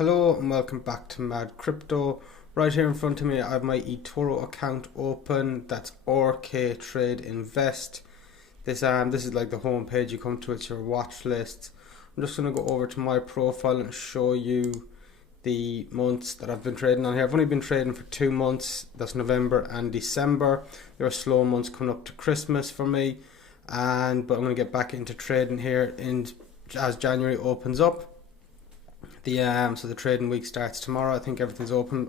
Hello and welcome back to Mad Crypto. Right here in front of me I have my eToro account open. That's RK Trade Invest. This is like the home page. You come to, it's your watch list. I'm just gonna go over to my profile and show you the months that I've been trading on here. I've only been trading for 2 months. That's November and December. There are slow months coming up to Christmas for me, but I'm gonna get back into trading here as January opens up. So the trading week starts tomorrow. I think everything's opens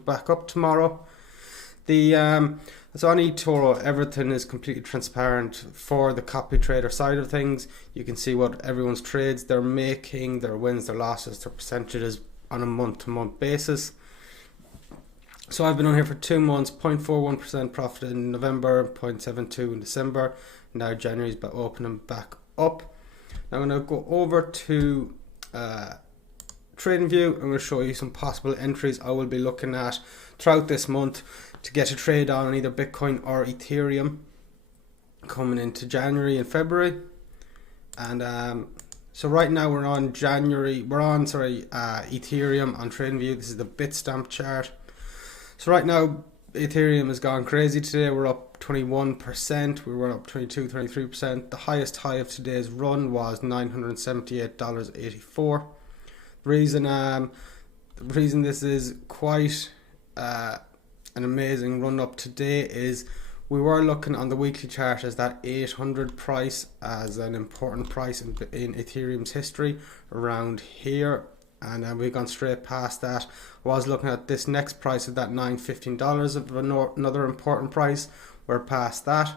back up tomorrow. So on eToro, everything is completely transparent for the copy trader side of things. You can see what everyone's trades they're making, their wins, their losses, their percentages on a month-to-month basis. So I've been on here for 2 months, 0.41% profit in November, 0.72 in December. Now January's opening back up. Now I'm going to go over to trading view. I'm going to show you some possible entries I will be looking at throughout this month to get a trade on either Bitcoin or Ethereum coming into January and February. And so right now we're on Ethereum on trading view. This is the Bitstamp chart. So right now Ethereum has gone crazy today. We're up 21%. We were up 22, 23%. The highest high of today's run was $978.84. The reason this is quite an amazing run up today is we were looking on the weekly chart as that 800 price as an important price in Ethereum's history around here, and we've gone straight past that. I was looking at this next price of that $915 of another important price. We're past that.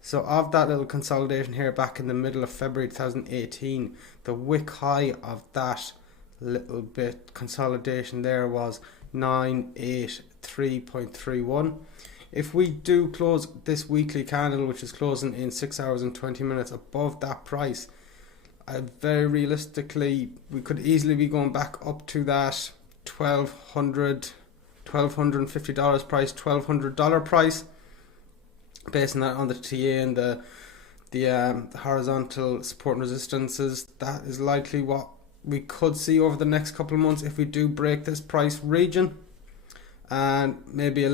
So of that little consolidation here back in the middle of February 2018, the wick high of that little bit consolidation there was 983.31. If we do close this weekly candle, which is closing in 6 hours and 20 minutes above that price, very realistically we could easily be going back up to that $1,250 price, $1,200 price, based on that on the TA and the horizontal support and resistances. That is likely what we could see over the next couple of months if we do break this price region, and maybe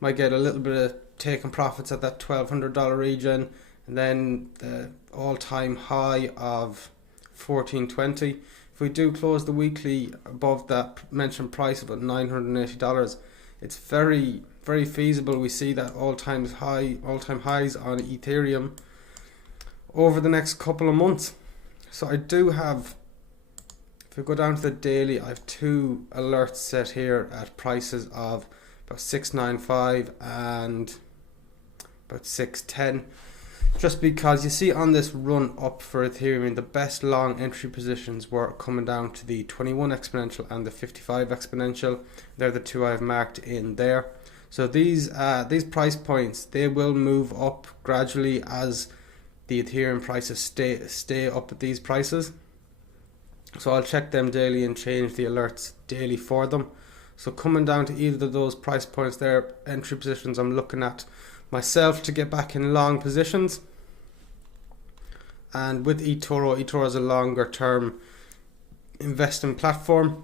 might get a little bit of taking profits at that $1,200 region, and then the all-time high of 1420. If we do close the weekly above that mentioned price of about $980, it's very, very feasible we see that all-time highs on Ethereum over the next couple of months. So I do have, if we go down to the daily, I have 2 alerts set here at prices of about 695 and about 610. Just because you see on this run up for Ethereum, the best long entry positions were coming down to the 21 exponential and the 55 exponential. They're the 2 I've marked in there. So these price points, they will move up gradually as the Ethereum prices stay up at these prices. So I'll check them daily and change the alerts daily for them. So coming down to either of those price points there, entry positions, I'm looking at myself to get back in long positions. And with eToro is a longer term investing platform.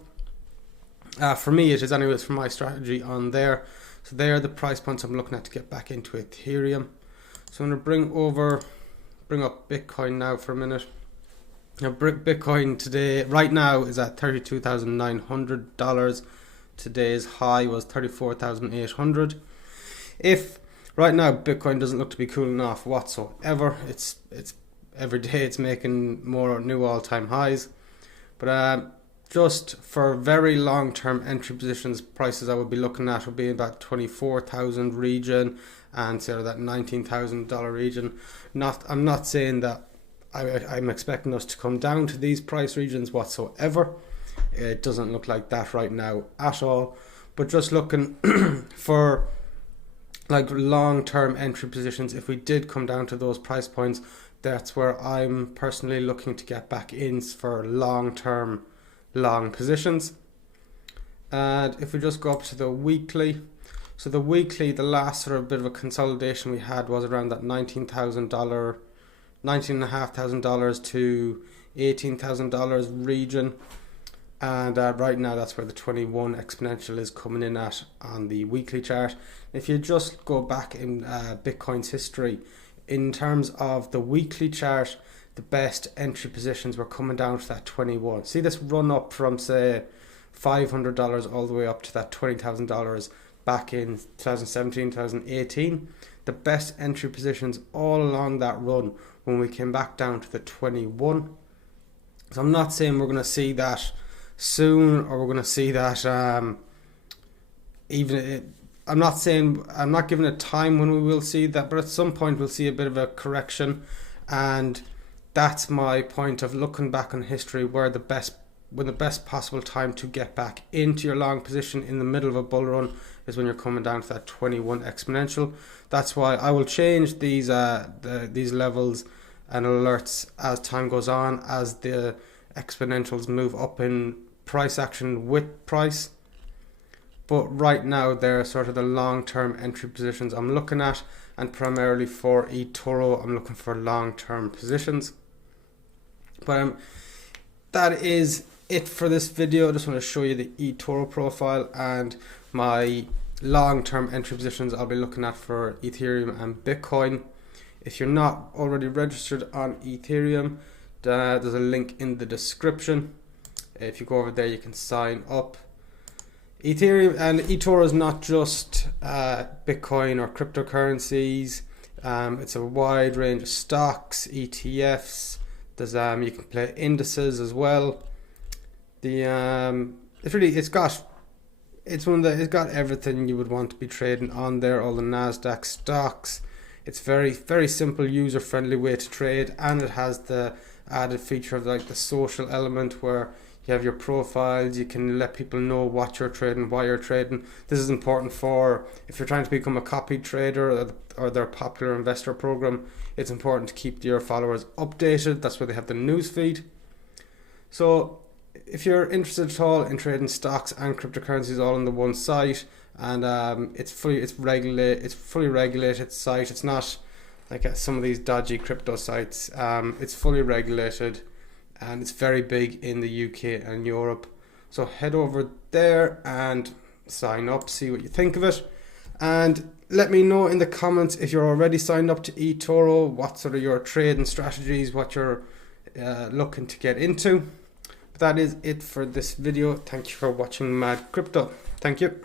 For me it is anyways, for my strategy on there. So they are the price points I'm looking at to get back into Ethereum. So I'm going to bring up Bitcoin now for a minute. Now Bitcoin today, right now, is at $32,900. Today's high was $34,800. If right now Bitcoin doesn't look to be cooling off whatsoever, it's every day it's making more new all-time highs. But just for very long-term entry positions, prices I would be looking at would be about 24,000 region and sort of that $19,000 region. I'm not saying that I'm expecting us to come down to these price regions whatsoever. It doesn't look like that right now at all. But just looking for like long-term entry positions, if we did come down to those price points, that's where I'm personally looking to get back in for long-term long positions. And if we just go up to the weekly, so the weekly, the last sort of bit of a consolidation we had was around that $19,500 to $18,000 region. And right now that's where the 21 exponential is coming in at on the weekly chart. If you just go back in Bitcoin's history, in terms of the weekly chart, the best entry positions were coming down to that 21. See this run up from, say, $500 all the way up to that $20,000 back in 2017, 2018. The best entry positions all along that run when we came back down to the 21. So I'm not saying we're going to see that soon, or we're going to see that I'm not giving a time when we will see that, but at some point we'll see a bit of a correction. And that's my point of looking back on history, when the best possible time to get back into your long position in the middle of a bull run is when you're coming down to that 21 exponential. That's why I will change these levels and alerts as time goes on, as the exponentials move up in price action with price. But right now they're sort of the long-term entry positions I'm looking at, and primarily for eToro I'm looking for long-term positions. But that is it for this video. I just want to show you the eToro profile and my long-term entry positions I'll be looking at for Ethereum and Bitcoin. If you're not already registered on Ethereum, there's a link in the description. If you go over there, you can sign up. Ethereum and eToro is not just Bitcoin or cryptocurrencies. It's a wide range of stocks, ETFs. There's you can play indices as well. It's got everything you would want to be trading on there. All the Nasdaq stocks. It's very, very simple, user-friendly way to trade, and it has the added feature of like the social element where you have your profiles, you can let people know what you're trading, why you're trading. This is important for if you're trying to become a copy trader or their popular investor program. It's important to keep your followers updated. That's where they have the news feed. So if you're interested at all in trading stocks and cryptocurrencies all on the one site, and it's fully regulated site. It's not like some of these dodgy crypto sites. It's fully regulated, and it's very big in the UK and Europe. So head over there and sign up, see what you think of it, and let me know in the comments if you're already signed up to eToro, what sort of your trading strategies, what you're looking to get into. But that is it for this video. Thank you for watching Mad Crypto. Thank you.